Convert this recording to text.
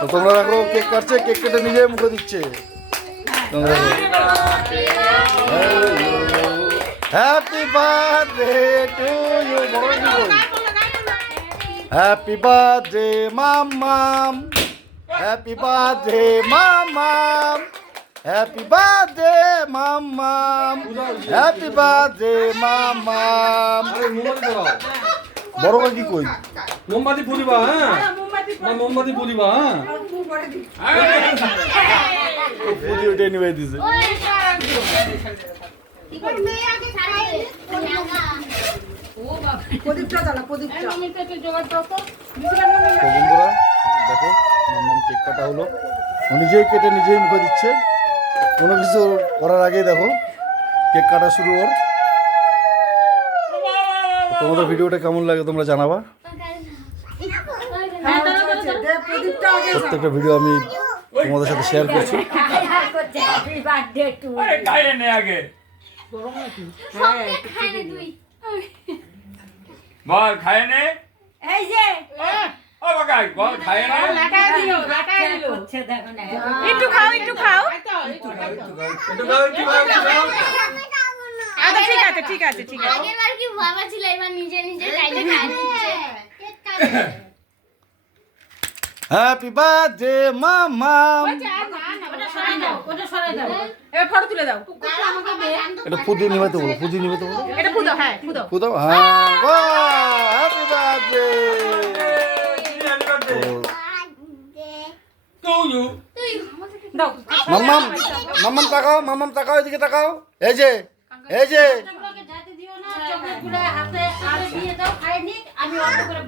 তো তোমরা দেখো কেক কাটছে, কেক কেটে নিজে মুখে দিচ্ছে। তোমরা happy birthday to you. Happy birthday মাম্মাম, হ্যাপি বার্থডে মাম্মাম, হ্যাপি বার্থডে মাম্মাম, হ্যাপি বার্থডে মাম্মাম। বড় কাকি কই? মোমবাতি পুরিবা। হ্যাঁ মোমবাতি পুরিবা। হ্যাঁ পুরি উঠে নিয়ে দিছে। বন্ধুরা দেখো মাম্মাম কেক কাটা হলো, ও নিজেই কেটে নিজেই মুখে দিচ্ছে। কোনো কিছু করার আগেই দেখো কেক কাটা শুরু ওর। তোমাদের ভিডিওটা কেমন লাগে তোমরা জানাবা। প্রত্যেকটা ভিডিও আমি তোমাদের সাথে শেয়ার করছি। বল খায় নে। এই যে ও বাগাই বল খায় নে। একটু খাও একটু খাও। আচ্ছা ঠিক আছে ঠিক আছে ঠিক আছে। আগের বার কি বাবা ছিল, এবার নিজে নিজে খাইতে খায় নিচ্ছে। হ্যাপি বার্থডে মাম্মাম। এবার ফটো তুলে দাও। এটা ফুদি নিবাইতে বলো, ফুদি নিবাইতে বলো। এটা ফুদাও, হ্যাঁ ফুদাও। ফুদাও। হ্যাঁ বাহ, হ্যাপি বার্থডে। দাও। মাম্মাম, মাম্মাম তাকাও, মাম্মাম তাকাও, এদিকে তাকাও। এই যে, এই যে। হাতে দিয়ে দাও, খাই নিক, আমি অর্ডার করে